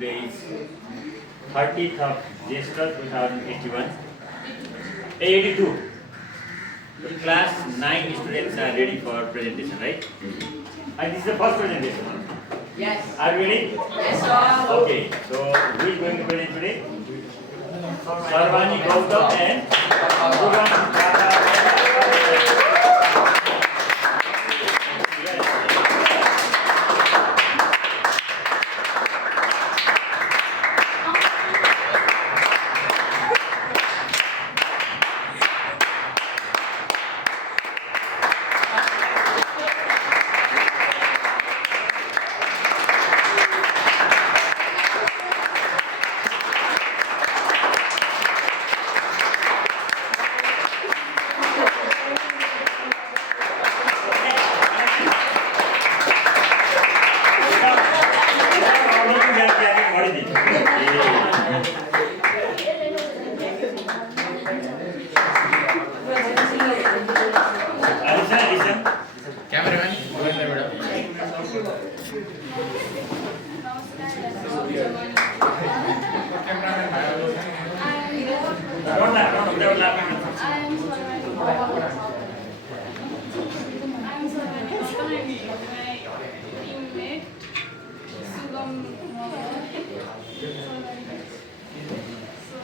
Today is 30th of Jestha 2081. 82. So class 9 students are ready for presentation, right? And this is the first presentation. Yes. Are you ready? Yes, sir. Okay. So who is going to present today? Sarvani, Gautam and Sugam. Cameraman, go ahead, madam. I'm Sarvani. My teammate Sugam. So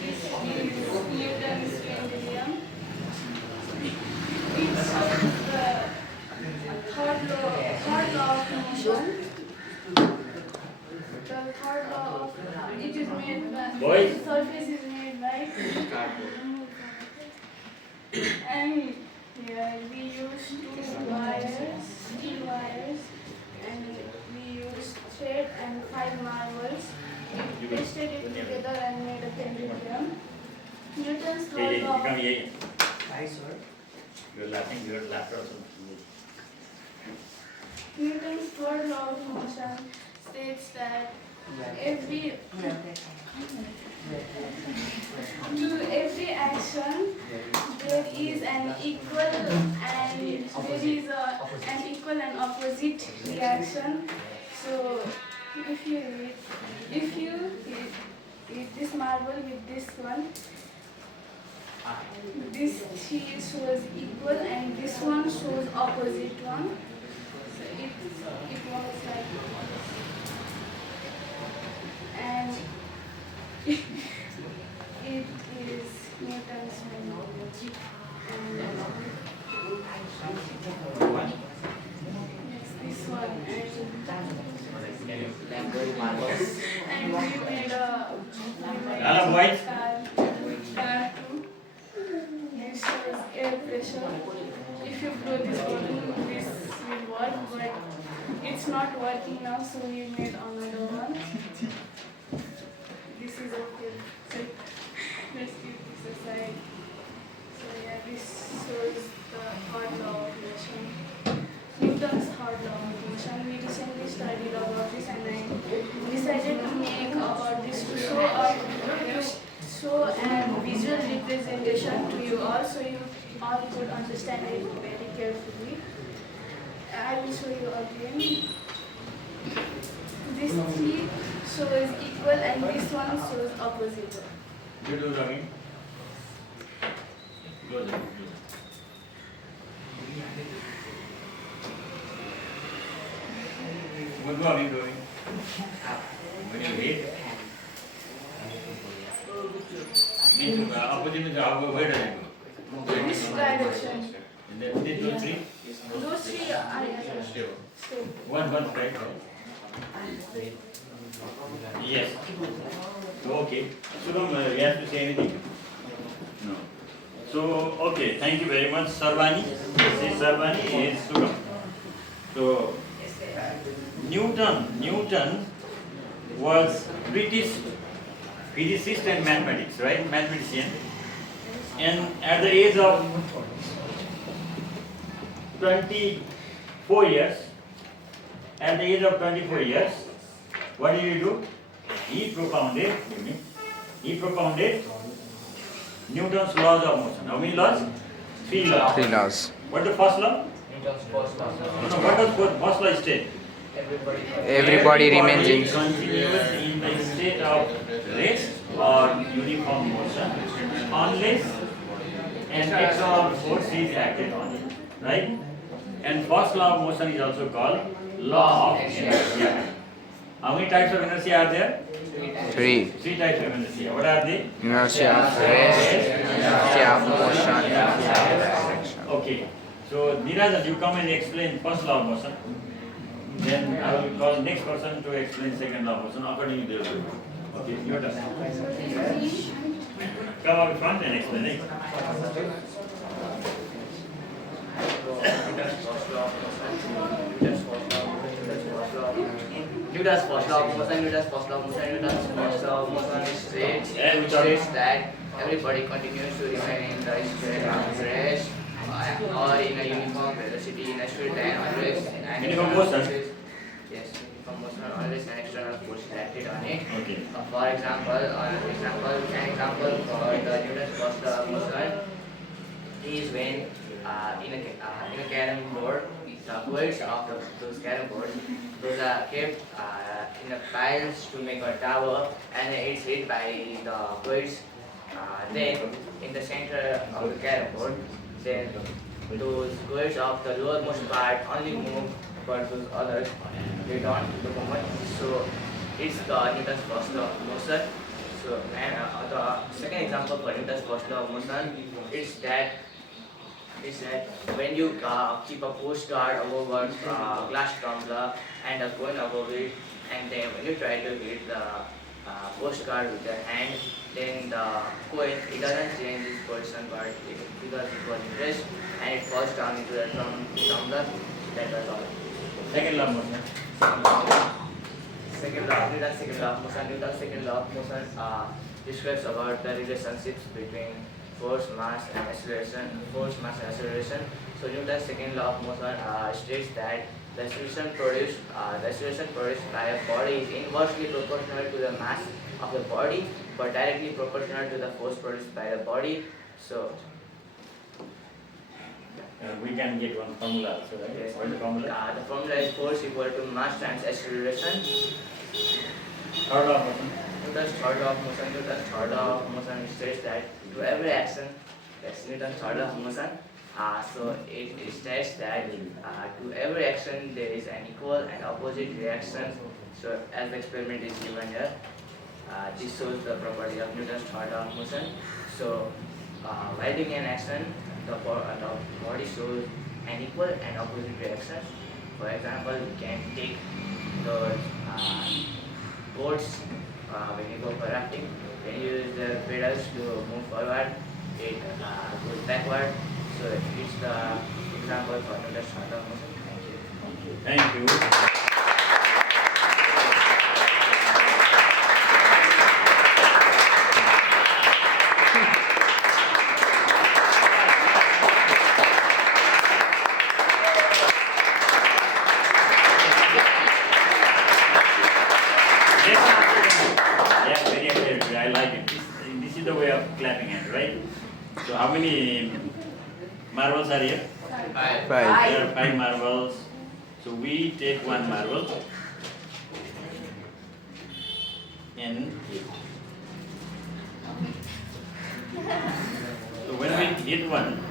this is Newton's pendulum. It shows the third law of motion. The third law of it is made by Boys. the surface is made by and here we use two wires, steel wires, and we use thread and 5 marbles. We pasted it together and made a pendulum. Newton's third law. Come here. You're laughing. You're laughter also. Newton's third law of motion states that every action there is an equal and opposite reaction. So if you hit this marble with this one, this shield shows equal and this one shows opposite one. So it works like this. And it is Newton's law. Yes, this one. And we made a White. car too. This shows air pressure. If you blow this button, this will work, but it's not working now, so we made another one. This is okay. So let's keep this aside. So yeah, this shows the third law of motion. Newton's third law of motion. We recently studied about this, and I decided to make about this to show a visual representation to you all, so you all could understand it very carefully. I will show you again. This three shows equal and this one shows opposite. You do it again. Close it. What are you doing? When you hit, means opposite means where does it go? This direction. And then these two, three? Those three are stable. One straight. Yes. So, okay. Sugam, you have to say anything? No. So, okay. Thank you very much, Sarvani. This is Sarvani, is Sugam. So, Newton was British physicist and mathematics, right? Mathematician. And at the age of 24 years, what did he do? He propounded Newton's laws of motion. How many laws? 3 laws. 3 laws. What is the first law? Newton's first law. No, what does first law state? Everybody remains in. continues in the state of rest or uniform motion unless an external force is acted on it, right? And first law of motion is also called law of inertia. How many types of inertia are there? Three. Three types of inertia. What are they? Inertia of rest, inertia of motion, inertia of action. Okay. So Nirajan, you come and explain first law of motion. Then I will call next person to explain second law of motion according to their will. Okay, your turn. Come up front and explain it. Newton's first law of motion, Newton's first law of motion, Newton's first law of motion states that everybody continues to remain in the state of rest or in a uniform velocity in a straight line unless an Uniform motion? Yes, uniform motion unless an external force is acted on it. Okay. For example, an example for the Newton's first law of motion is when in a carom board, the coils of those carom boards, those are kept in the piles to make a tower, and it's hit by the coils. Then in the center of the carom board, then those coils of the lowermost part only move, but those others they don't move. So it's the Newton's first law of motion. So and the second example for Newton's first law of motion is that when you keep a postcard over a glass tumbler and a coin above it, and then when you try to hit the postcard with your hand, then the coin, it doesn't change its position, but because it was in rest and it falls down into the tumbler. That was all. Second law of motion. Newton's second law of motion. Newton's second law of motion describes about the relationships between force, mass, and acceleration. So Newton's second law of motion states that the acceleration produced by a body is inversely proportional to the mass of the body, but directly proportional to the force produced by the body. So We can get one formula also, right? yes, What is the formula? the formula is force equal to mass times acceleration. Third law of motion. Newton's third law of motion states that to every action, that's Newton's third law of motion. So it states that to every action there is an equal and opposite reaction. So as the experiment is given here, this shows the property of Newton's third law of motion. So while doing an action, the body shows an equal and opposite reaction. For example, we can take the boats when you go for rafting. When you use the pedals to move forward, it goes backward. So it's the example for Newton's third law of motion. Thank you. Thank you. Yeah, very accurate. I like it. This is the way of clapping hands, right? So how many marbles are here? Five. There are 5 marbles. So we take one marble and so when we hit one,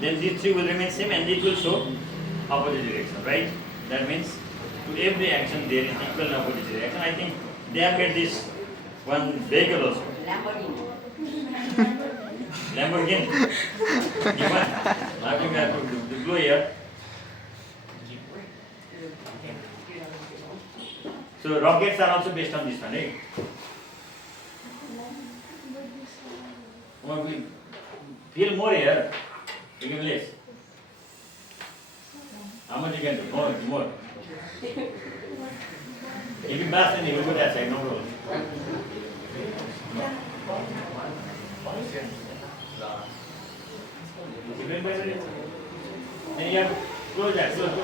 then these 3 will remain same and it will show opposite direction, right? That means to every action there is equal and opposite direction. I think they have made this one vehicle also. Lamborghini. Give one. Now you have to blow here. So rockets are also based on this one, right? We feel more here. You give less. How much you can do? More. If you blast then you will go that side, no problem. Then you have to close that. Close it.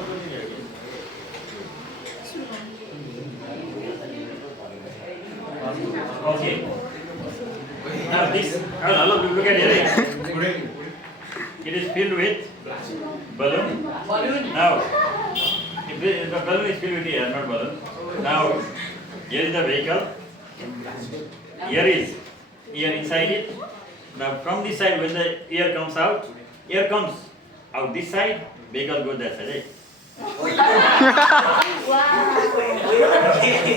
Okay. Now this, look at it. It is filled with balloon. Now, if the balloon is filled with air, not balloon. Now, here is the vehicle. Here is air inside it. Now, from this side, when the air comes out this side, vehicle goes that side. Right? Oh, okay.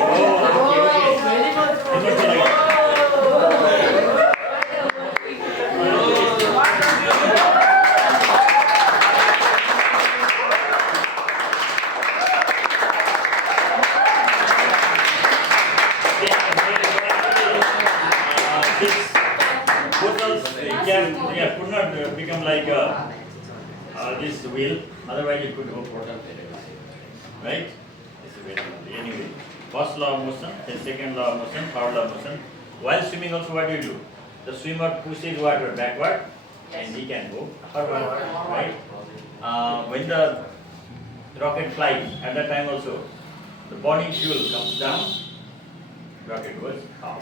Could not become like this wheel, otherwise it could go portal. Right? This is very anyway. First law of motion, then second law of motion, third law of motion. While swimming also what do? The swimmer pushes water backward and he can go forward. Right? When the rocket flies, at that time also, the burning fuel comes down, rocket goes up.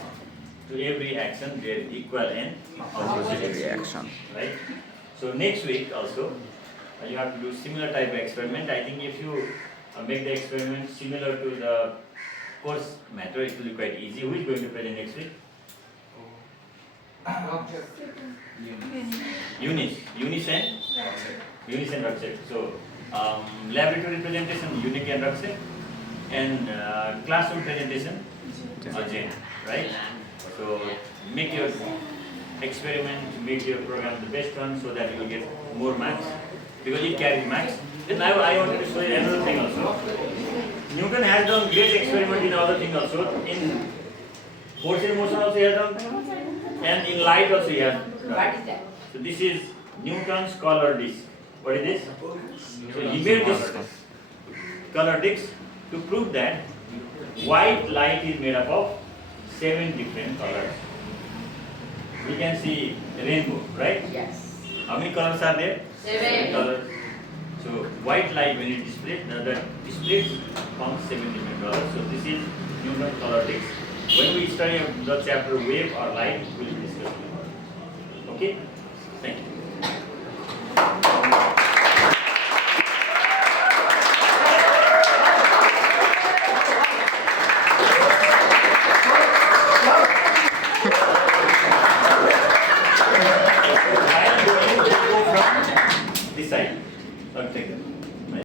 To every action there is equal and opposite reaction. Right? So next week also you have to do similar type of experiment. I think if you make the experiment similar to the course matter, it will be quite easy. Who is going to present next week? Eunice and Rakshak. So laboratory presentation, Unique and Rakshak, and classroom presentation, Jane. Right? So make your experiment, make your program the best one so that you will get more marks because it carries marks. Then I wanted to show you another thing also. Newton has done great experiment in other thing also. In force in motion also he has done, and in light also he has done. So this is Newton's color disc. What is this? So he made this color disc to prove that white light is made up of 7 different colors. We can see rainbow, right? Yes. How many colors are there? 7 colors. So white light when it displays, the displays forms 7 different colors. So this is Newton's color disc. When we study the chapter wave or light, we will discuss more. Okay? Thank you.